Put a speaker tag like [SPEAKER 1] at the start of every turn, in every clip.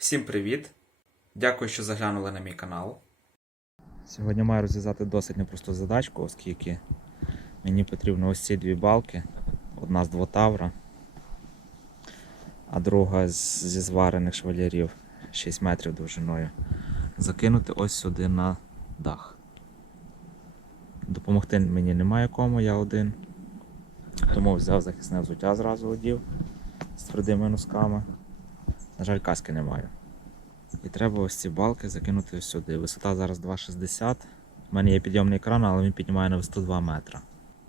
[SPEAKER 1] Всім привіт! Дякую, що заглянули на мій канал.
[SPEAKER 2] Сьогодні маю розв'язати досить непросту задачку, оскільки мені потрібно ось ці дві балки. Одна з двотавра, а друга зі зварених швалярів 6 метрів довжиною. Закинути ось сюди на дах. Допомогти мені немає кому, я один. Тому взяв захисне взуття зразу одів з твердими носками. На жаль, каски не маю. І треба ось ці балки закинути сюди. Висота зараз 2,60. У мене є підйомний кран, але він піднімає на висоту 2 метра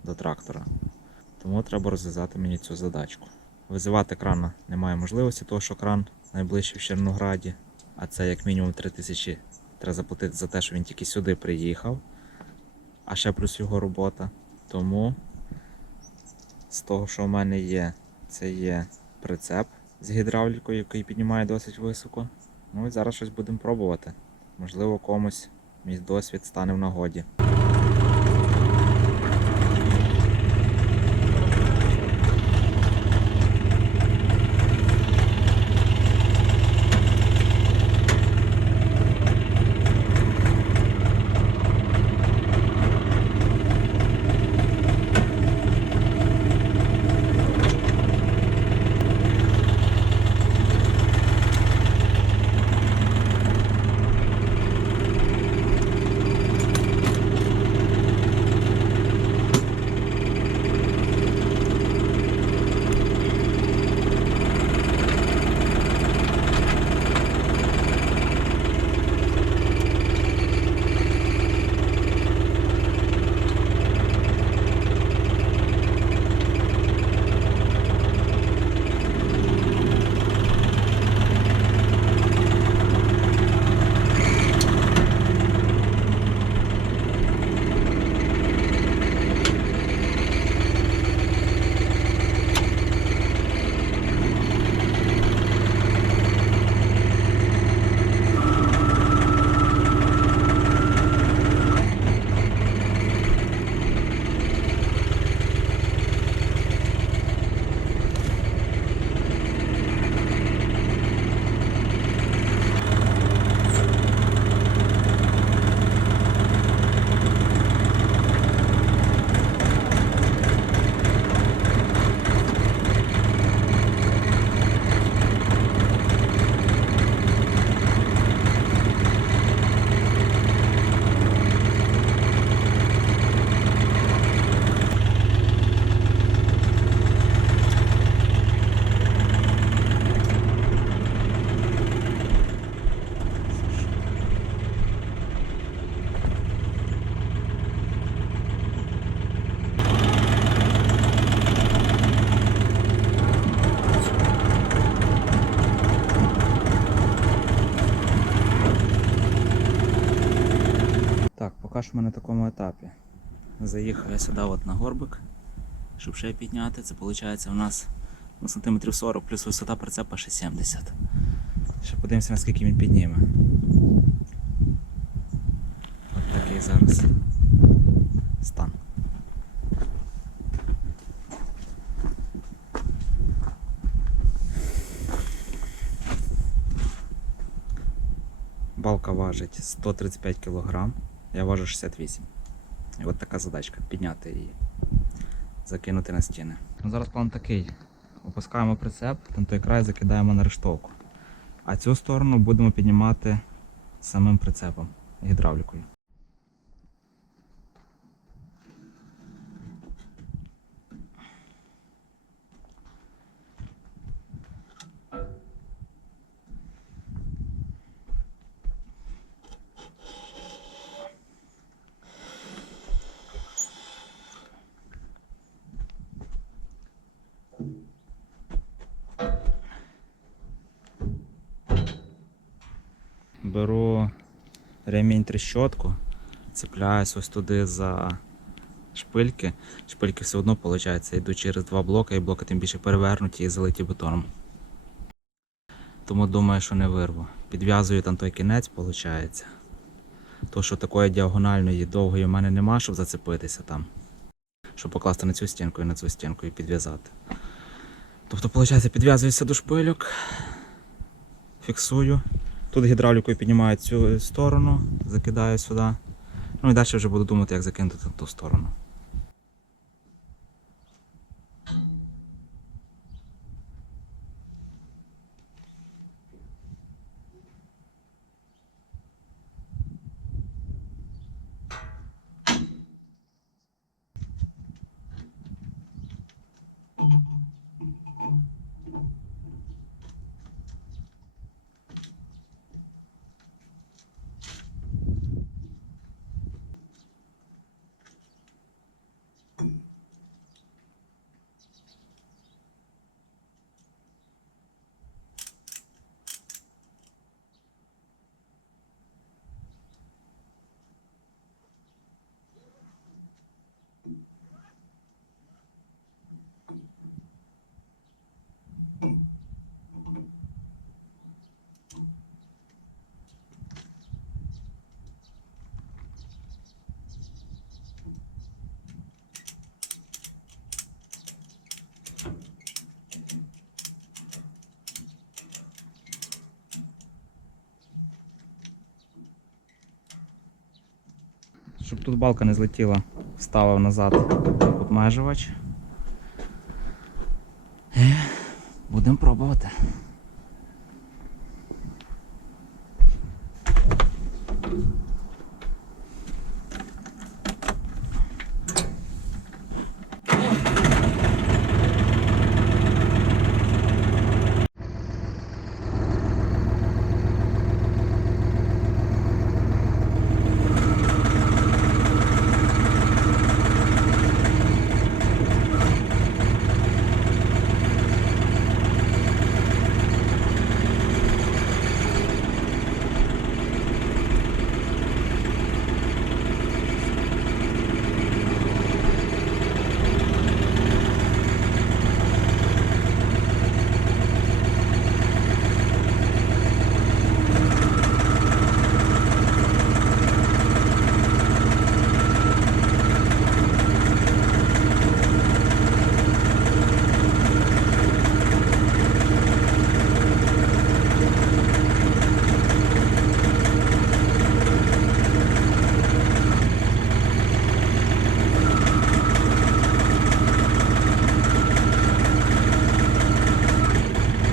[SPEAKER 2] до трактора. Тому треба розв'язати мені цю задачку. Визивати крана немає можливості, тому що кран найближчий в Чернограді, а це як мінімум 3 тисячі треба заплатити за те, що він тільки сюди приїхав, а ще плюс його робота. Тому з того, що в мене є, це є прицеп з гідравлікою, який піднімає досить високо. Ну і зараз щось будемо пробувати. Можливо, комусь мій досвід стане в нагоді. Що ми на такому етапі. Заїхав я сюди от на горбик, щоб ще підняти. Це виходить у нас ну, сантиметрів 40 плюс висота прицепа ще 70. Ще подивимося, наскільки він підніме. От такий зараз стан. Балка важить 135 кг, я важу 68. І от така задачка підняти її, закинути на стіни. Ну, зараз план такий. Опускаємо прицеп, на той край закидаємо на рештовку. А цю сторону будемо піднімати самим прицепом, гідравлікою. Беру ремінь трещотку, цепляюсь ось туди за шпильки. Шпильки все одно, виходить, йдуть через два блоки, і блоки тим більше перевернуті і залиті бетоном. Тому думаю, що не вирву. Підв'язую там той кінець, виходить. То, що такої діагональної довгої в мене нема, щоб зацепитися там. Щоб покласти на цю стінку і на цю стінку і підв'язати. Тобто, виходить, підв'язуюся до шпильок, фіксую. Тут гідравлікою піднімаю цю сторону, закидаю сюди. Ну і далі вже буду думати, як закинути ту сторону. Щоб тут балка не злетіла, вставив назад обмежувач. І будемо пробувати.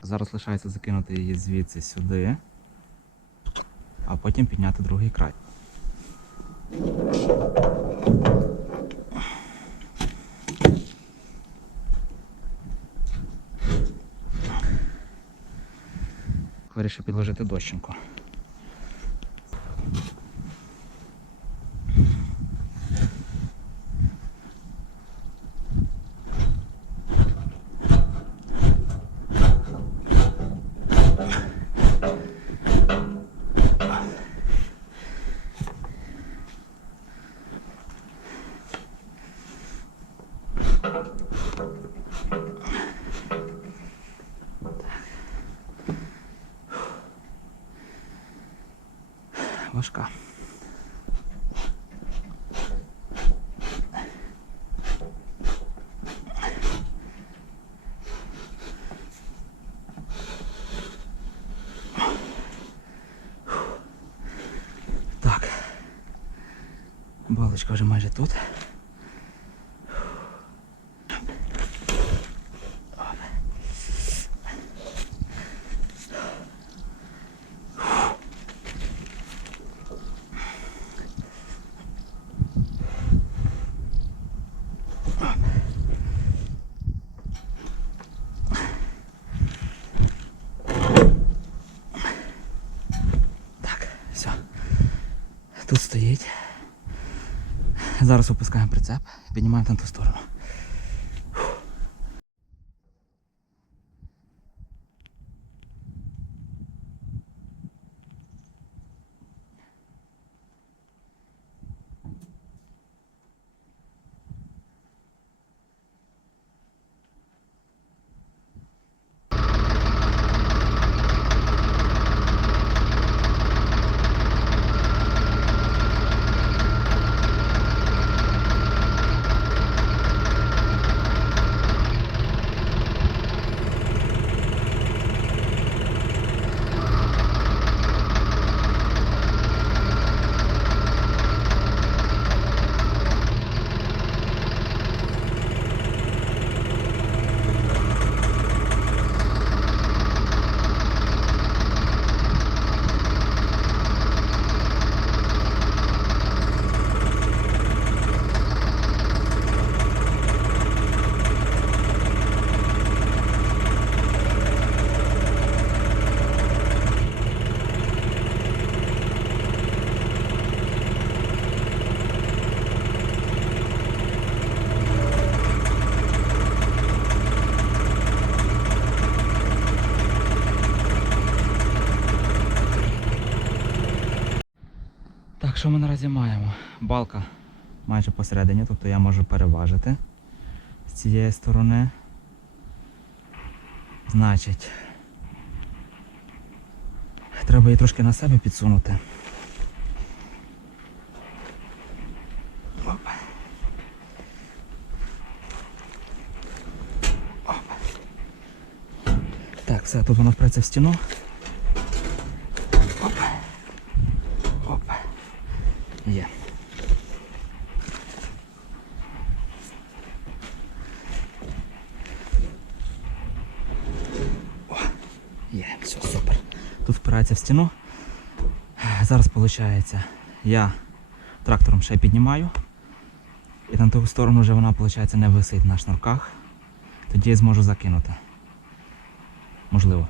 [SPEAKER 2] Зараз лишається її звідси сюди, а потім підняти другий край. Вирішив підложити дощинку. Важка. Так. Балочка вже майже тут. Так, все. Тут стоїть. Зараз опускаємо прицеп, піднімаємо на ту сторону. Що ми наразі маємо? Балка майже посередині, тобто я можу переважити з цієї сторони. Значить, треба її трошки на себе підсунути. Так, все, тут воно впреться в стіну. Оп. Оп. Є. О, є, все, супер. Тут стіну. Зараз виходить, я трактором ще піднімаю. І на ту сторону вже вона, виходить, не висить на шнурках. Тоді я зможу закинути. Можливо.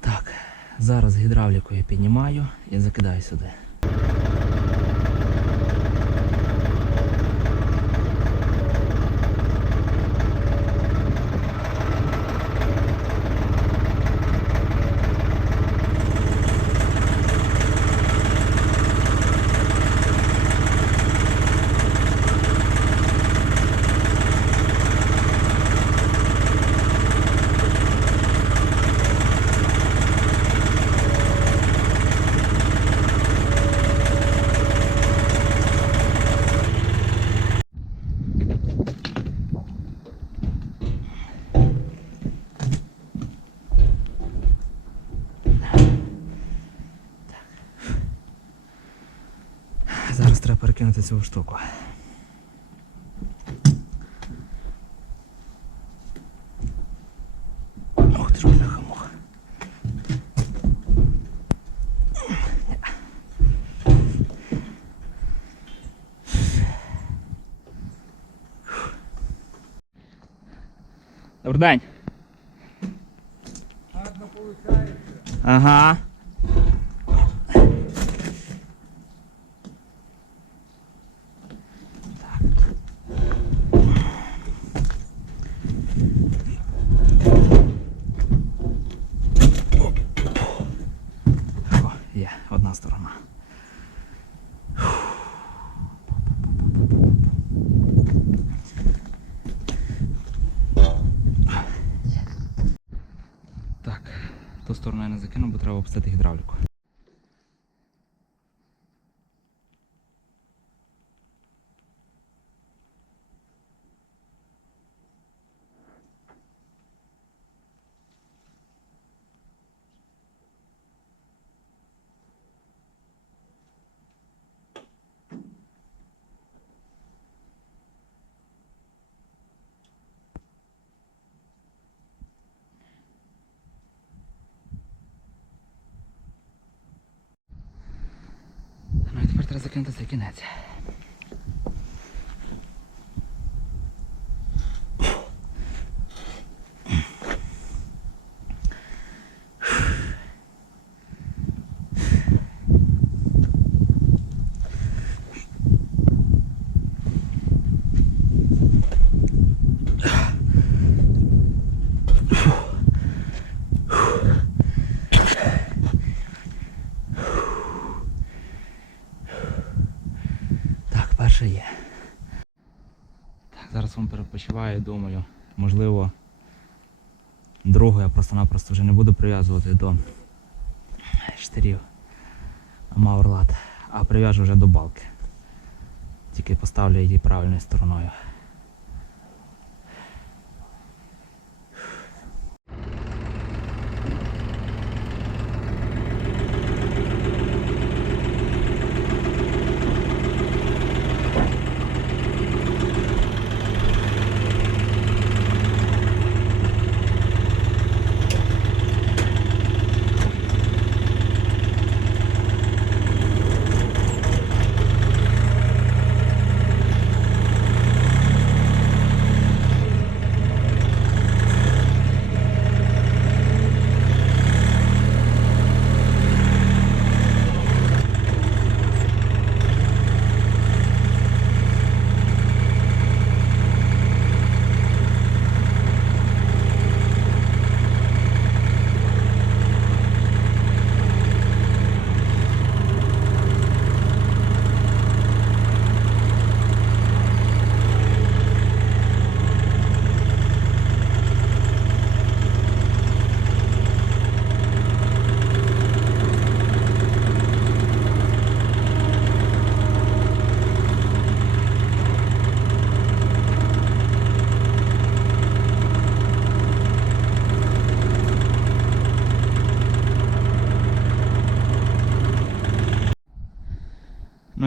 [SPEAKER 2] Так, зараз гідравлікою піднімаю і закидаю сюди. Цю штуку. Ох ти ж бляха муха. Добрий день. Ага. Одна сторона. Так, ту сторону я не закину, бо треба обстати гідравліку. Ну і тепер треба закинути кінець. Перепочиваю, думаю, можливо, другу я просто-напросто вже не буду прив'язувати до штирів Маурлат, а прив'яжу вже до балки. Тільки поставлю її правильною стороною.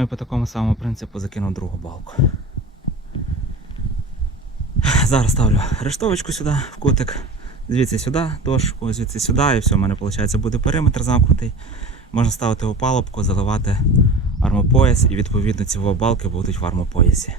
[SPEAKER 2] По такому самому принципу закинув другу балку. Зараз ставлю рештовочку сюди в кутик, звідси сюди дошку, звідси сюди, і все, в мене виходить буде периметр замкнутий. Можна ставити опалубку, заливати армопояс і відповідно ці балки будуть в армопоясі.